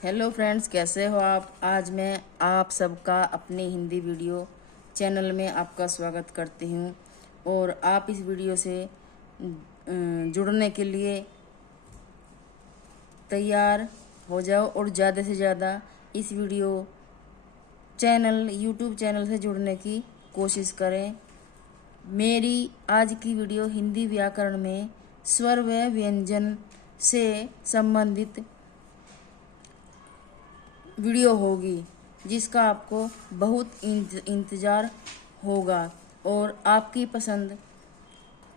Hello friends, कैसे हो आप। आज मैं आप सबका अपने हिंदी वीडियो चैनल में आपका स्वागत करती हूँ और आप इस वीडियो से जुड़ने के लिए तैयार हो जाओ और ज़्यादा से ज़्यादा इस वीडियो यूट्यूब चैनल से जुड़ने की कोशिश करें। मेरी आज की वीडियो हिंदी व्याकरण में स्वर व व्यंजन से संबंधित वीडियो होगी, जिसका आपको बहुत इंतज़ार होगा और आपकी पसंद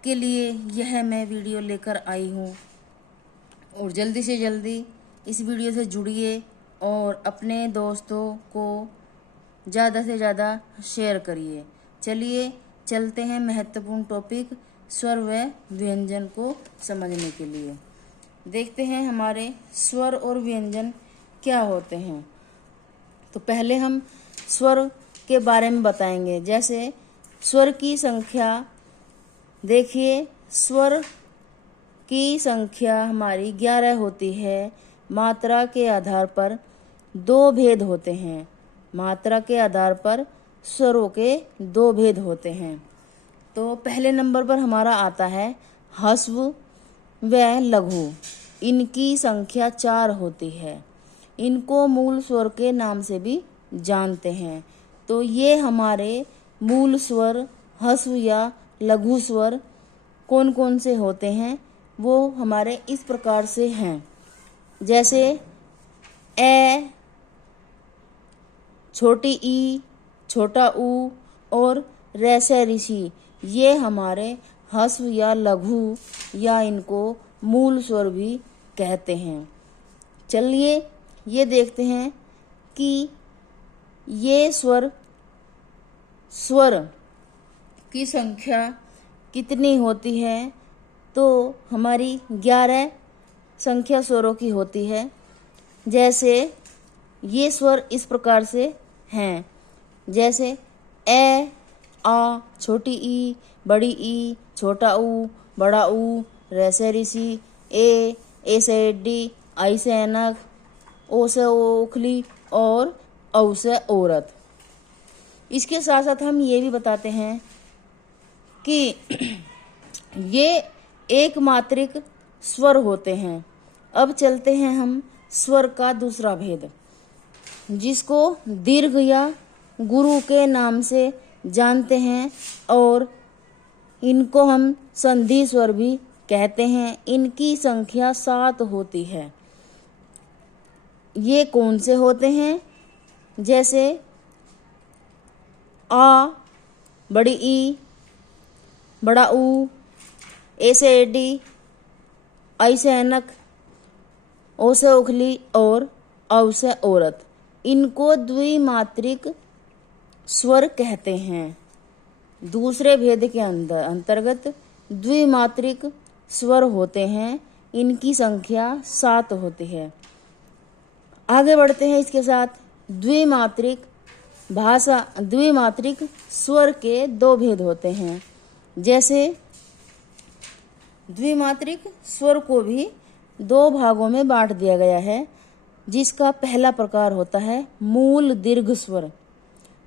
के लिए यह मैं वीडियो लेकर आई हूँ। और जल्दी से जल्दी इस वीडियो से जुड़िए और अपने दोस्तों को ज़्यादा से ज़्यादा शेयर करिए। चलिए चलते हैं महत्वपूर्ण टॉपिक स्वर व व्यंजन को समझने के लिए। देखते हैं हमारे स्वर और व्यंजन क्या होते हैं। तो पहले हम स्वर के बारे में बताएंगे। जैसे स्वर की संख्या, देखिए स्वर की संख्या हमारी 11 होती है। मात्रा के आधार पर दो भेद होते हैं। मात्रा के आधार पर स्वरों के दो भेद होते हैं। तो पहले नंबर पर हमारा आता है ह्रस्व व लघु। इनकी संख्या 4 होती है। इनको मूल स्वर के नाम से भी जानते हैं। तो ये हमारे मूल स्वर ह्रस्व या लघु स्वर कौन कौन से होते हैं, वो हमारे इस प्रकार से हैं। जैसे ए, छोटी ई, छोटा ऊ और रैसे ऋषि, ये हमारे ह्रस्व या लघु या इनको मूल स्वर भी कहते हैं। चलिए ये देखते हैं कि ये स्वर की संख्या कितनी होती है। तो हमारी 11 संख्या स्वरों की होती है। जैसे ये स्वर इस प्रकार से हैं। जैसे ए, आ, छोटी ई, बड़ी ई, छोटा ऊ, बड़ा ऊ, रैसे ऋषि, ए से एडी, आई से ऐनक, ओ से ओखली और औ से औरत। इसके साथ साथ हम ये भी बताते हैं कि ये एक मात्रिक स्वर होते हैं। अब चलते हैं हम स्वर का दूसरा भेद, जिसको दीर्घ या गुरु के नाम से जानते हैं और इनको हम संधि स्वर भी कहते हैं। इनकी संख्या 7 होती है। ये कौन से होते हैं? जैसे आ, बड़ी ई, बड़ा ऊ, ए से एडी, आई से ऐनक, ओ से उखली और औ से औरत। इनको द्विमात्रिक स्वर कहते हैं। दूसरे भेद के अंतर्गत द्विमात्रिक स्वर होते हैं। इनकी संख्या 7 होती है। आगे बढ़ते हैं। इसके साथ द्विमात्रिक स्वर के दो भेद होते हैं। जैसे द्विमात्रिक स्वर को भी 2 भागों में बांट दिया गया है, जिसका पहला प्रकार होता है मूल दीर्घ स्वर।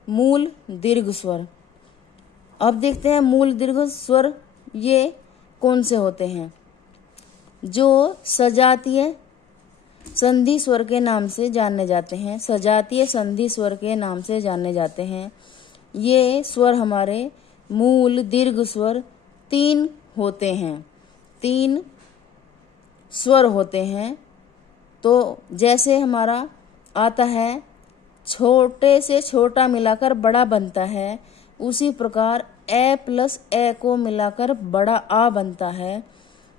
मूल दीर्घ स्वर। अब देखते हैं मूल दीर्घ स्वर ये कौन से होते हैं। जो सजातीय संधि स्वर के नाम से जाने जाते हैं। सजातीय संधि स्वर के नाम से जाने जाते हैं। ये स्वर हमारे मूल दीर्घ स्वर 3 होते हैं। 3 स्वर होते हैं। तो जैसे हमारा आता है छोटे से छोटा मिलाकर बड़ा बनता है, उसी प्रकार ए प्लस ए को मिलाकर बड़ा आ बनता है।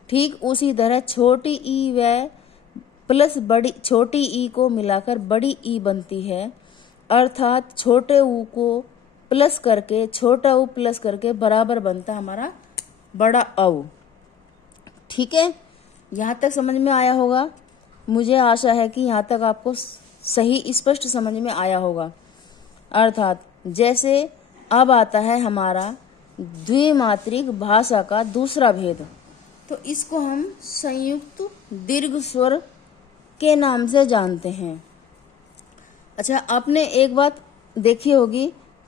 ठीक उसी तरह छोटी ई व प्लस बड़ी छोटी ई को मिलाकर बड़ी ई बनती है। अर्थात छोटे ऊ को प्लस करके छोटा ऊ प्लस करके बराबर बनता हमारा बड़ा औ। ठीक है, यहाँ तक समझ में आया होगा। मुझे आशा है कि यहाँ तक आपको सही स्पष्ट समझ में आया होगा। अर्थात जैसे अब आता है हमारा द्विमात्रिक भाषा का दूसरा भेद। तो इसको हम संयुक्त दीर्घ स्वर के नाम से जानते हैं। अच्छा, आपने एक बात देखी होगी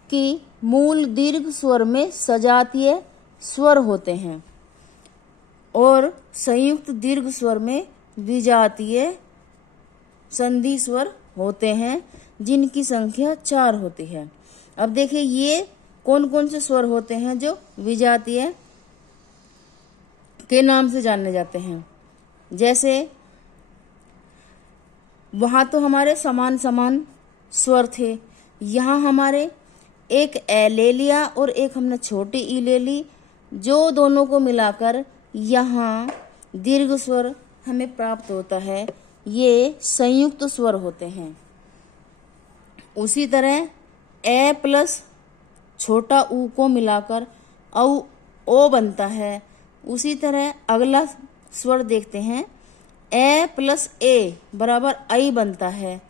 कि मूल दीर्घ स्वर में सजातीय स्वर होते हैं और संयुक्त दीर्घ स्वर में विजातीय संधि स्वर होते हैं, जिनकी संख्या 4 होती है। अब देखिए ये कौन कौन से स्वर होते हैं जो विजातीय के नाम से जाने जाते हैं। जैसे वहां तो हमारे समान समान स्वर थे, यहाँ हमारे एक ए ले लिया और एक हमने छोटी ई ले ली, जो दोनों को मिलाकर यहाँ दीर्घ स्वर हमें प्राप्त होता है। ये संयुक्त स्वर होते हैं। उसी तरह ए प्लस छोटा ऊ को मिलाकर ओ बनता है। उसी तरह अगला स्वर देखते हैं, ए प्लस ए बराबर आई बनता है।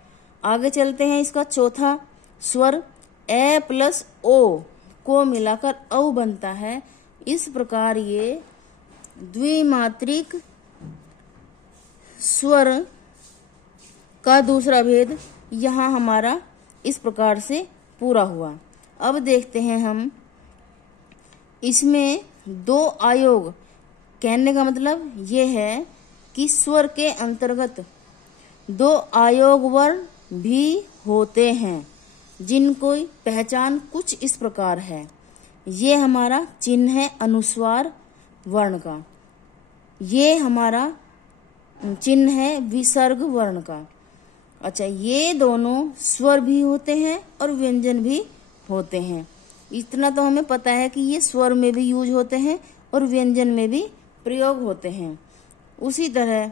आगे चलते हैं, इसका चौथा स्वर ए प्लस ओ को मिलाकर औ बनता है। इस प्रकार ये द्विमात्रिक स्वर का दूसरा भेद यहाँ हमारा इस प्रकार से पूरा हुआ। अब देखते हैं हम इसमें 2 आयोग, कहने का मतलब ये है कि स्वर के अंतर्गत 2 आयोग वर्ण भी होते हैं, जिनको पहचान कुछ इस प्रकार है। ये हमारा चिन्ह है अनुस्वार वर्ण का, ये हमारा चिन्ह है विसर्ग वर्ण का। अच्छा, ये दोनों स्वर भी होते हैं और व्यंजन भी होते हैं। इतना तो हमें पता है कि ये स्वर में भी यूज होते हैं और व्यंजन में भी प्रयोग होते हैं। उसी तरह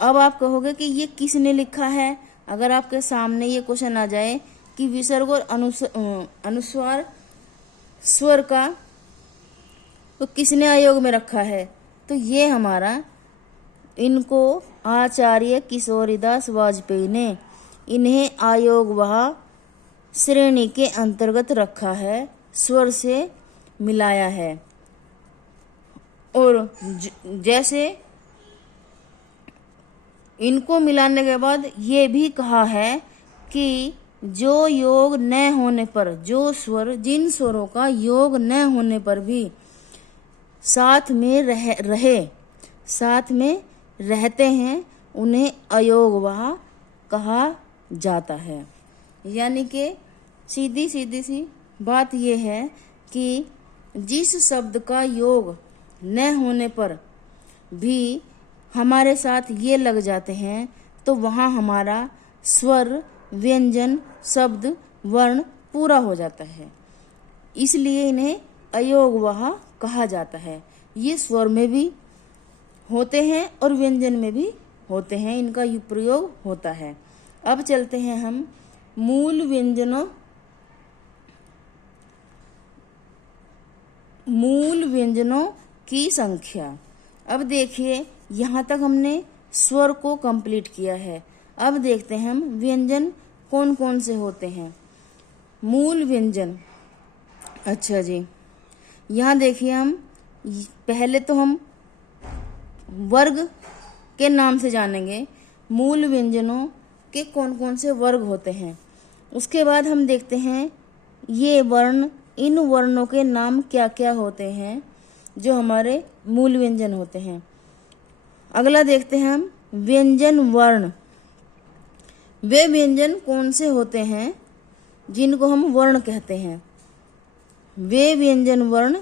अब आप कहोगे कि ये किसने लिखा है। अगर आपके सामने ये क्वेश्चन आ जाए कि विसर्ग और अनुस्वार स्वर का तो किसने आयोग में रखा है, तो ये हमारा इनको आचार्य किशोरीदास वाजपेयी ने इन्हें आयोग वह श्रेणी के अंतर्गत रखा है, स्वर से मिलाया है। और जैसे इनको मिलाने के बाद ये भी कहा है कि जो योग न होने पर, जो स्वर, जिन स्वरों का योग न होने पर भी साथ में रहते हैं, उन्हें अयोगवाह कहा जाता है। यानी कि सीधी सी बात यह है कि जिस शब्द का योग न होने पर भी हमारे साथ ये लग जाते हैं, तो वहाँ हमारा स्वर, व्यंजन, शब्द, वर्ण पूरा हो जाता है। इसलिए इन्हें अयोगवाह कहा जाता है। ये स्वर में भी होते हैं और व्यंजन में भी होते हैं, इनका प्रयोग होता है। अब चलते हैं हम मूल व्यंजनों की संख्या। अब देखिए यहाँ तक हमने स्वर को कंप्लीट किया है। अब देखते हैं हम व्यंजन कौन कौन से होते हैं। मूल व्यंजन, अच्छा जी, यहाँ देखिए हम पहले तो हम वर्ग के नाम से जानेंगे मूल व्यंजनों के कौन कौन से वर्ग होते हैं। उसके बाद हम देखते हैं ये वर्ण, इन वर्णों के नाम क्या क्या होते हैं जो हमारे मूल व्यंजन होते हैं। अगला देखते हैं हम व्यंजन वर्ण। वे व्यंजन कौन से होते हैं जिनको हम वर्ण कहते हैं। वे व्यंजन वर्ण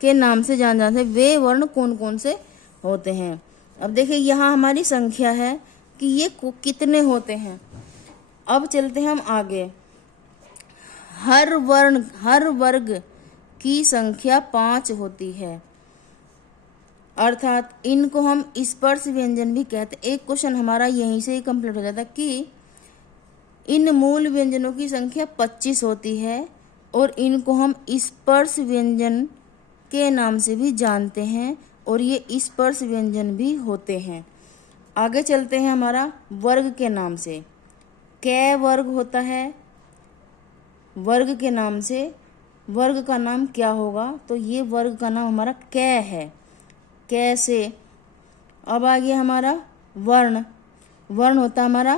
के नाम से जान जाते हैं, वे वर्ण कौन कौन से होते हैं। अब देखिए यहाँ हमारी संख्या है कि ये कितने होते हैं। अब चलते हैं हम आगे। हर वर्ग की संख्या 5 होती है, अर्थात इनको हम स्पर्श व्यंजन भी कहते हैं। एक क्वेश्चन हमारा यहीं से ही कंप्लीट हो जाता कि इन मूल व्यंजनों की संख्या 25 होती है और इनको हम स्पर्श व्यंजन के नाम से भी जानते हैं और ये स्पर्श व्यंजन भी होते हैं। आगे चलते हैं हमारा वर्ग के नाम से। कै वर्ग होता है, वर्ग के नाम से वर्ग का नाम क्या होगा, तो ये वर्ग का नाम हमारा कै है, कैसे। अब आ गया हमारा वर्ण। वर्ण होता है हमारा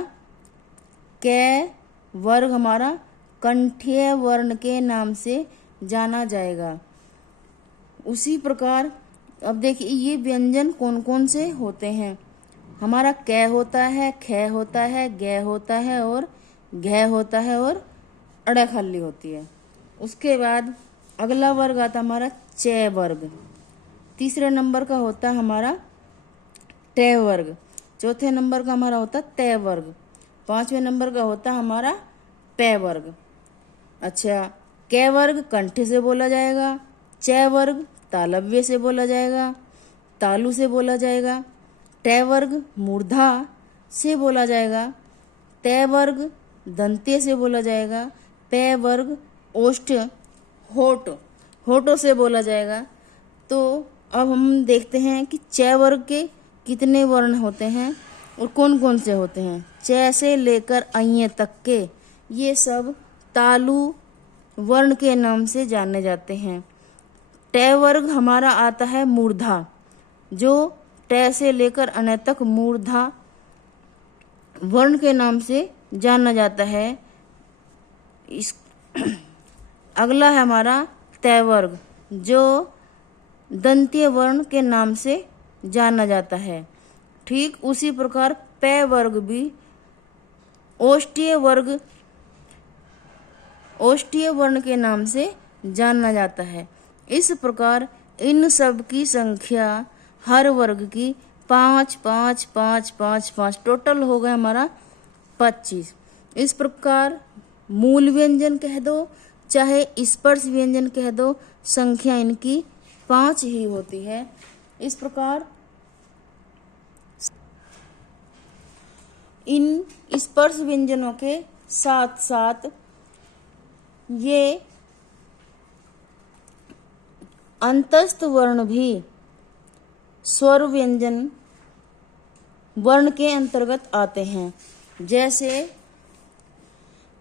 कै वर्ग हमारा कंठीय वर्ण के नाम से जाना जाएगा। उसी प्रकार अब देखिए ये व्यंजन कौन कौन से होते हैं। हमारा कै होता है, ख होता है, ग होता है और घ होता है और अड़ा खाली होती है। उसके बाद अगला वर्ग आता हमारा च वर्ग। तीसरे नंबर का होता है हमारा ट वर्ग। चौथे नंबर का हमारा होता है त वर्ग। पांचवें नंबर का होता है हमारा प वर्ग। अच्छा, क वर्ग कंठ से बोला जाएगा, च वर्ग तालव्य से बोला जाएगा, तालु से बोला जाएगा, ट वर्ग मूर्धा से बोला जाएगा, त वर्ग दंत्य से बोला जाएगा, प वर्ग ओष्ठ होठों से बोला जाएगा। तो अब हम देखते हैं कि च वर्ग के कितने वर्ण होते हैं और कौन कौन से होते हैं। च से लेकर अय तक के ये सब तालु वर्ण के नाम से जाने जाते हैं। ट वर्ग हमारा आता है मूर्धा, जो ट से लेकर अन तक मूर्धा वर्ण के नाम से जाना जाता है। इस अगला है हमारा त वर्ग, जो दंतीय वर्ण के नाम से जाना जाता है। ठीक उसी प्रकार प वर्ग भी ओष्ठीय वर्ण के नाम से जाना जाता है। इस प्रकार इन सब की संख्या हर वर्ग की 5 5 5 5 5 टोटल हो गया हमारा 25। इस प्रकार मूल व्यंजन कह दो चाहे स्पर्श व्यंजन कह दो, संख्या इनकी 5 ही होती है। इस प्रकार इन स्पर्श व्यंजनों के साथ साथ ये अंतस्थ वर्ण भी स्वर व्यंजन वर्ण के अंतर्गत आते हैं। जैसे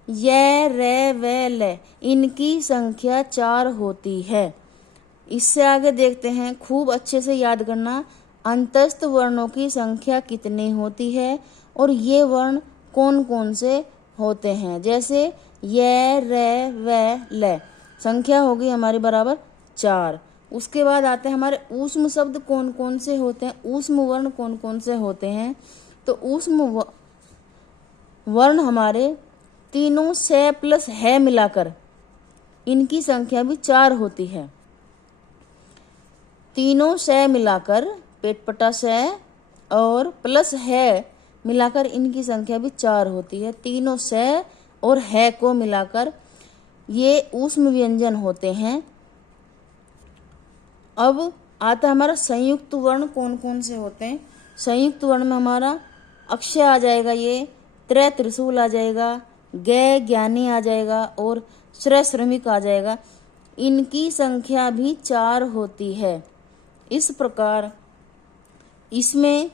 य, रे, व, ल, इनकी संख्या 4 होती है। इससे आगे देखते हैं, खूब अच्छे से याद करना अंतस्थ वर्णों की संख्या कितनी होती है और ये वर्ण कौन कौन से होते हैं। जैसे य, रे, व, ल संख्या होगी हमारी बराबर 4। उसके बाद आते हैं हमारे ऊष्म शब्द कौन कौन से होते हैं, ऊष्म वर्ण कौन कौन से होते हैं। तो ऊष्म वर्ण हमारे तीनों से प्लस है मिलाकर इनकी संख्या भी 4 होती है। तीनों से मिलाकर पेटपटा से और प्लस है मिलाकर इनकी संख्या भी 4 होती है। तीनों से और है को मिलाकर ये ऊष्म व्यंजन होते हैं। अब आता है हमारा संयुक्त वर्ण कौन कौन से होते हैं। संयुक्त वर्ण में हमारा अक्षय आ जाएगा, ये त्र त्रिशूल आ जाएगा, ग ज्ञानी आ जाएगा और श्र श्रमिक आ जाएगा। इनकी संख्या भी 4 होती है। इस प्रकार इसमें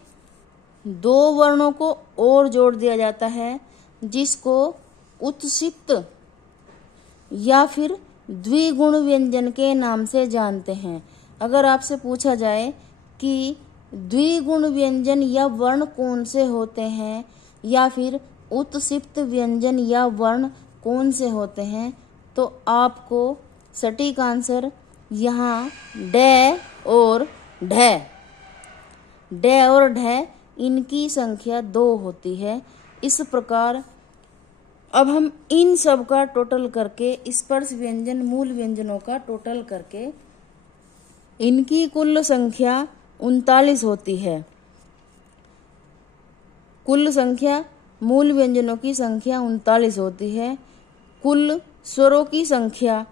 2 वर्णों को और जोड़ दिया जाता है, जिसको उत्सिक्त या फिर द्विगुण व्यंजन के नाम से जानते हैं। अगर आपसे पूछा जाए कि द्विगुण व्यंजन या वर्ण कौन से होते हैं या फिर उत्सिक्त व्यंजन या वर्ण कौन से होते हैं, तो आपको सटीक आंसर यहाँ ड और ढ इनकी संख्या 2 होती है। इस प्रकार अब हम इन सब का टोटल करके स्पर्श व्यंजन मूल व्यंजनों का टोटल करके इनकी कुल संख्या 39 होती है। कुल संख्या मूल व्यंजनों की संख्या 39 होती है। कुल स्वरों की संख्या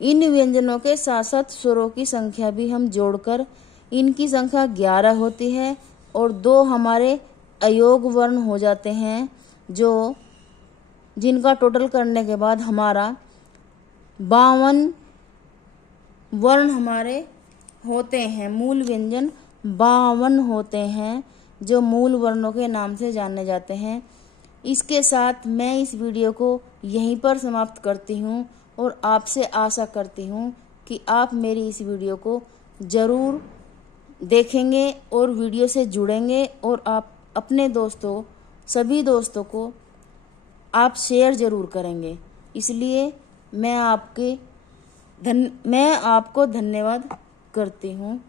इन व्यंजनों के साथ साथ स्वरों की संख्या भी हम जोड़कर इनकी संख्या 11 होती है और 2 हमारे अयोग वर्ण हो जाते हैं, जो जिनका टोटल करने के बाद हमारा 52 वर्ण हमारे होते हैं। मूल व्यंजन 52 होते हैं जो मूल वर्णों के नाम से जाने जाते हैं। इसके साथ मैं इस वीडियो को यहीं पर समाप्त करती हूँ और आपसे आशा करती हूँ कि आप मेरी इस वीडियो को ज़रूर देखेंगे और वीडियो से जुड़ेंगे और आप अपने दोस्तों सभी दोस्तों को आप शेयर जरूर करेंगे। इसलिए मैं आपको धन्यवाद करती हूँ।